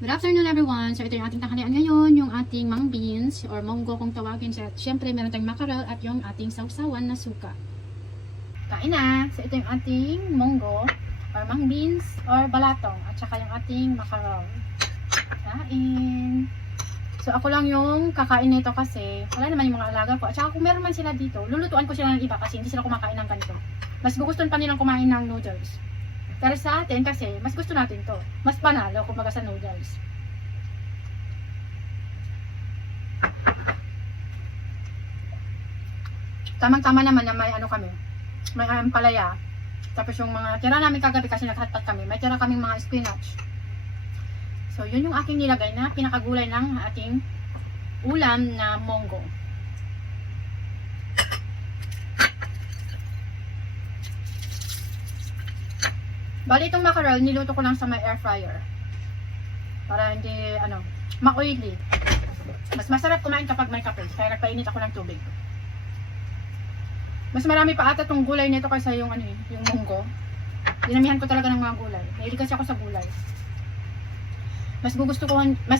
Good afternoon everyone! So ito yung ating tanghalian ngayon, yung ating mung beans or munggo kung tawagin siya. Siyempre meron tayong mackerel at yung ating sausawan na suka. Kain na! So ito yung ating munggo or mung beans or balatong at saka yung ating mackerel. Kain! So ako lang yung kakain nito kasi wala naman yung mga alaga ko. At saka kung meron man sila dito, lulutuan ko sila ng iba kasi hindi sila kumakain ng ganito. Mas gugustuhan pa nilang kumain ng noodles. Pero sa atin kasi, mas gusto natin to. Mas panalo kumbaga sa noodles. Tamang-tama naman na may ano kami. May ampalaya. Tapos yung mga tira namin kagabi kasi naghatpat kami. May tira kaming mga spinach. So yun yung aking nilagay na pinakagulay ng ating ulam na munggo. Bali itong mackerel, niluto ko lang sa may air fryer. Para hindi, ma-oily. Mas masarap kumain kapag may kape. Kaya nagpainit ako ng tubig. Mas marami pa ata itong gulay nito kaysa yung, yung munggo. Dinamihan ko talaga ng mga gulay. Mahilig kasi ako sa gulay. Mas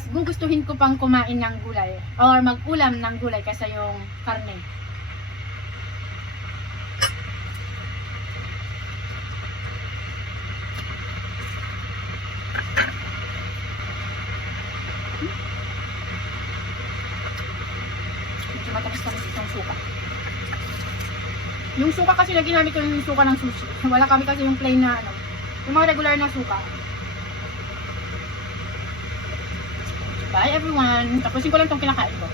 gugustuhin ko pang kumain ng gulay. Or mag-ulam ng gulay kaysa yung karne. Matamis kami itong suka. Yung suka kasi na ginamit ko yung suka ng sushi. Wala kami kasi yung plain na yung mga regular na suka. Bye everyone! Tapusin ko lang itong kinakain ko.